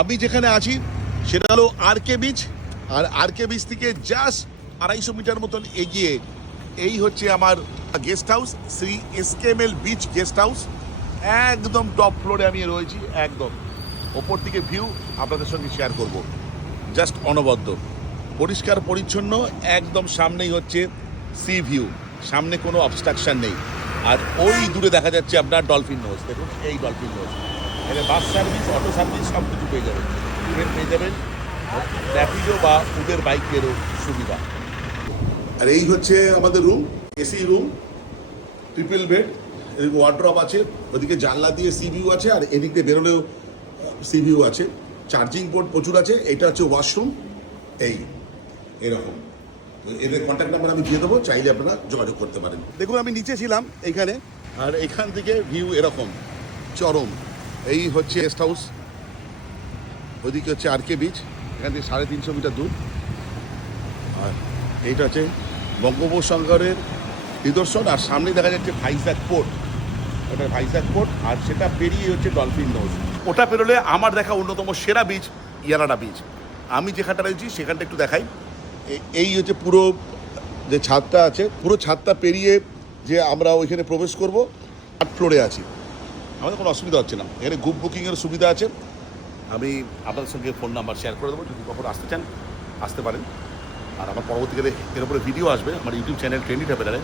আমি যেখানে আছি সেটা হলো আরকে বিচ, আর আরকে বিচ থেকে জাস্ট 250 মিটার মতন এগিয়ে এই হচ্ছে আমার guest house, Shri SKML beach guest house. একদম টপ ফ্লোরে আমি রয়েছি, একদম ওপর থেকে ভিউ আপনাদের সঙ্গে শেয়ার করব। জাস্ট অনবদ্য, পরিষ্কার পরিচ্ছন্ন, একদম সামনেই হচ্ছে সি ভিউ, সামনে কোনো অবস্ট্রাকশন নেই। আর ওই দূরে দেখা যাচ্ছে আপনার ডলফিন নোজ, দেখুন এই ডলফিন নোজ। এখানে বাস সার্ভিস, অটো সার্ভিস সব কিছু পেয়ে যাবেন, ইভেন পেয়ে যাবেন র্যাপিডো বা উবের বাইকেরও সুবিধা। আর এই হচ্ছে আমাদের room, AC room, triple bed, এদিকে ওয়ার্ড্রপ আছে, ওদিকে জানলা দিয়ে সি ভিউ আছে, আর এদিক দিয়ে বেরোলেও সি ভিউ আছে। চার্জিং পোর্ট প্রচুর আছে। এটা হচ্ছে ওয়াশরুম, এই এরকম। এদের কন্ট্যাক্ট নাম্বার আমি দিয়ে দেবো, চাইলে আপনারা যোগাযোগ করতে পারেন। দেখুন আমি নিচে ছিলাম এইখানে, আর এখান থেকে ভিউ এরকম চরম। এই হচ্ছে গেস্ট হাউস, ওইদিকে হচ্ছে আরকে বিচ, এখান থেকে 350 মিটার দূর। আর এইটা হচ্ছে বঙ্গোপসাগরের নিদর্শন, আর সামনে দেখা যাচ্ছে ভাইজ্যাক পোর্ট, ওটা ভাইজ্যাক পোর্ট, আর সেটা পেরিয়ে হচ্ছে ডলফিন নোজ। ওটা পেরোলে আমার দেখা অন্যতম সেরা বিচ ইয়ারাডা বিচ। আমি যেখানটা রয়েছি সেখানটা একটু দেখাই। এই হচ্ছে পুরো যে ছাদটা আছে, পুরো ছাদটা পেরিয়ে যে আমরা ওইখানে প্রবেশ করব, 8 ফ্লোরে আছি, আমাদের কোনো অসুবিধা হচ্ছে না। এখানে গ্রুপ বুকিংয়ের সুবিধা আছে। আমি আপনাদের সঙ্গে ফোন নাম্বার শেয়ার করে দেবো, যদি কখনো আসতে চান আসতে পারেন। আর আমার পরবর্তীকালে এর উপরে ভিডিও আসবে আমার ইউটিউব চ্যানেল ট্রেন্ডি ট্রাভেলারে।